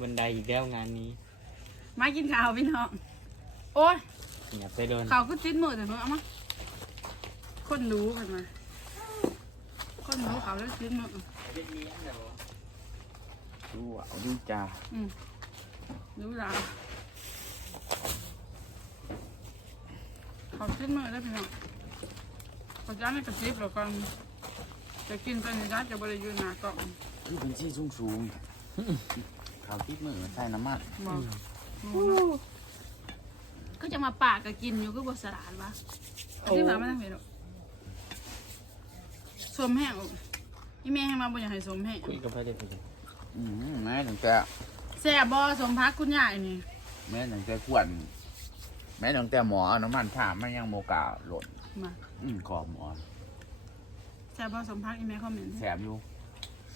บันไดอีกแล้วงานนี้มากินข้าวพี่น้อง โอ้ยอย่าไปโดนข้าวก็ติดมือแต่เพิ่งเอามาคนรู้กันมา คนรู้เขาแล้วติดมือดูเอาดูจ้าอืมรู้แล้วเขาติดมือแล้วพี่น้องเขาจ้างให้กระซิบแล้วกันจะกินตอนนี้จ้าจะบริยูหนากล่องคือเป็นที่สูงสูงๆ ข้าวติดมือใส่น้ำมันบอกก็จะมาปากก็กินอยู่ก็บสลาดวะอันที่มาไม่ต้องเห็นหรอกสมแห้งอกอีแม่ให้มาบ่อยากให้สมแห้งคุยกับไปเลยไปเลยอืมแม่ถึงแต่แซ่บบ่สมพักคุณยายนี่แม่ถึงแต่ขวนแม่ถึงแต่หมอเอาน้ำมันผ่ามันยังโมกล้าหล่นมาอืมขอบหมอแซ่บบ่สมพักอีแม่คอมเมนต์แสบอยู่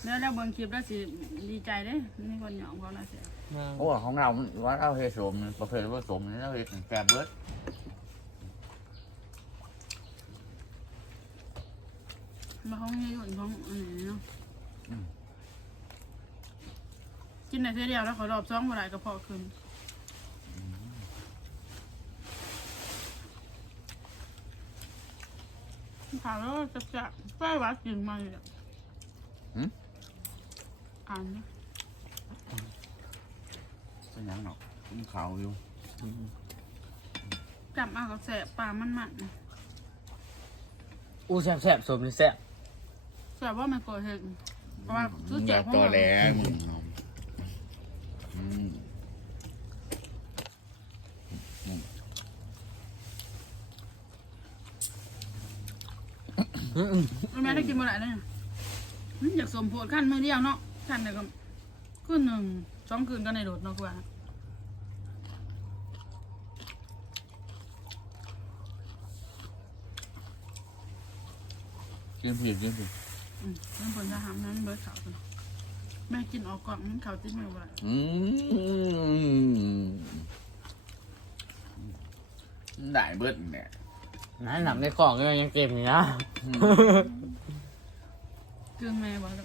แล้วแล้วเบิ่งคลิปแล้วสิดีใจเด้มีคนหยองเขาน่ะแซ่บมาโอ้ของเรามันว่าเราเฮสมประเภทว่าสมนี่เราเฮแสบเบิดมาเขาไม่ยุ่นของอันนี้เนาะกินได้เท่อเดียวแล้วขอรอบสองบ่ได้ก็พอคืนถามแล้วจะจะไปวัดกินมาอยู่เนี่ยหืม อ่านนี่เป็นหยังหรอกกินข้าวอยู่กลับมากับแสบปลามันมันอู้แซ่บแซ่บสมนี่แซ่บแสบว่ามันโกรธเห็นเพราะว่าซื้ออแจยากกของต่อเราแหล้วมึงอืมแม่ได้กินบ่ได้เลยมันอยากสมโพธิขั้นมือเดียวเนาะ ขั้นเดียวก็คืนหนึ่งสองคืนก็ในโดดเนาะกว่ากินผิดกินผิดอืมนั่นผลจะทำนั้นเบิร์ดเขาตัวแม่กินออกกล่องมันเขาติดมือบ่ได้อืมได้เบิดเนี่ยน้าหนังในของก็ยังเก็บอยู่นะ เกลืองแม่บ่ได้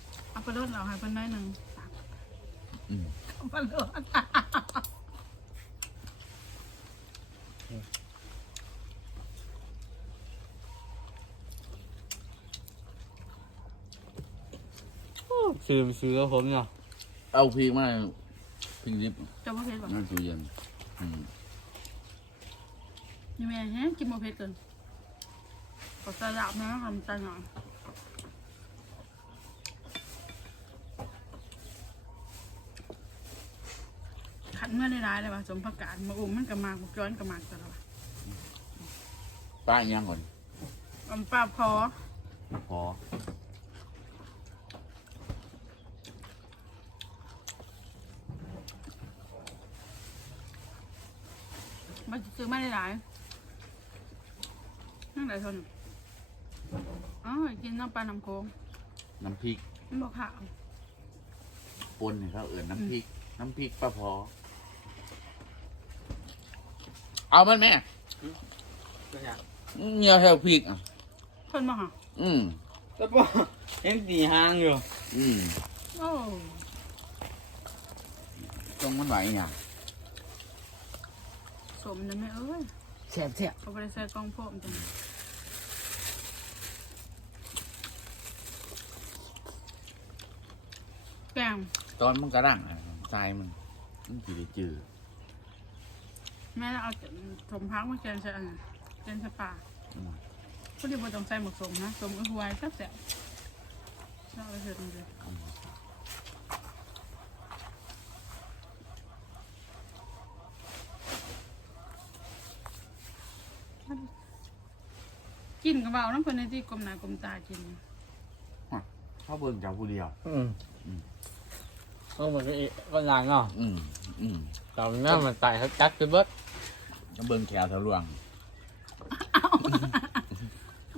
เอาไปลดเราให้เพิ่นได้หนึ่งอืมเอาไปลดซื้อไปซื้อกับผมเนาะเอาพริกมาพริกดิบจะบ่เผ็ดบ่นั่นตู้เย็นอืมนี่แม่แห้งกินบ่เผ็ดเกินก็จะหลับนะทำใจหน่อย เมื่อได้ร้ายเลยว่ะสมประกาศมาอุ้มมันก็มากบุกย้อนก็มากตลอดป้าอีกอยังก่อนอมปลาพอพอมาซื้อมาได้หลายนั่งไหนทนอ๋อกินน้ำปลาน้ำโค้งน้ำพริกมันบอกข่าวปนเนี่ยเขาเอิญน้ำพริก น้ำพริกป้าพอ เอามันแม่เงี้ยแถวพริกอะเพิ่นมาหาอืมแล้วก็ยังตีห้างอยู่อืมโอ้ตรงมันไหวอย่างสมนะแม่เอ้ยแซ่บแซ่บเขาไปใส่กล้องโฟมจังแกงตอนมันกระด้างอะทรายมันมันจืดจืด แม่เอาถมพักมาแกงใส่อันนั้นแกงใส่ปลาอืมพอดีบ่ต้องใส่หมกสมนะสมก็หวยแซ่บๆชอบไปเถิดนี่เลยกินกระเบาน้ำเพิ่นในที่กลมหน้ากลมตากิน เขาเบิ่งจากผู้เดียว อืมอืมค ก็มันก็อีกก็นางเนาะอืมอืมตอนนั้นมันไต่เขาจักไปเบิดก็เบิ่งแขวทะลวง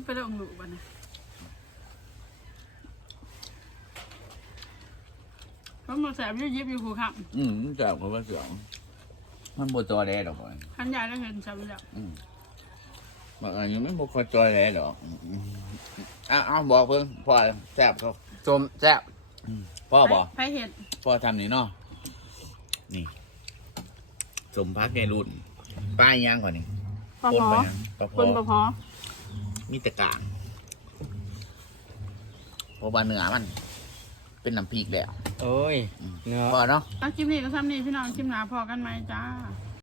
ไปลงหลูบ้านะเพราะมาแสบอยืดยิบอยู่หูขับอืมจับเขาว่าเสืองมันบ่จอแดดอกบ่ขันยายได้เห็นแสบแล้วอืมบางอันยังไม่บ่ค่อยจอยแดดดอกอืมอ้าวอ้าวบอกเพิ่นพ่อแซ่บเขาจมแซ่บ พ่อบอกไปเห็ดพ่อทำนี่เนาะนี่สมพักในรุ่นป้ายย่างก่อนนี่ปลาปนพอไปยังปลาพปอนปลาพอมีแต่กลางเพราะว่าเนื้อมัน เป็นน้ำพริกแล้ว โอ้ยเนื้อ พอเนาะ เอาคลิปนี้ก็ทำนี่พี่น้องคลิปหนาพอกันไหมจ้า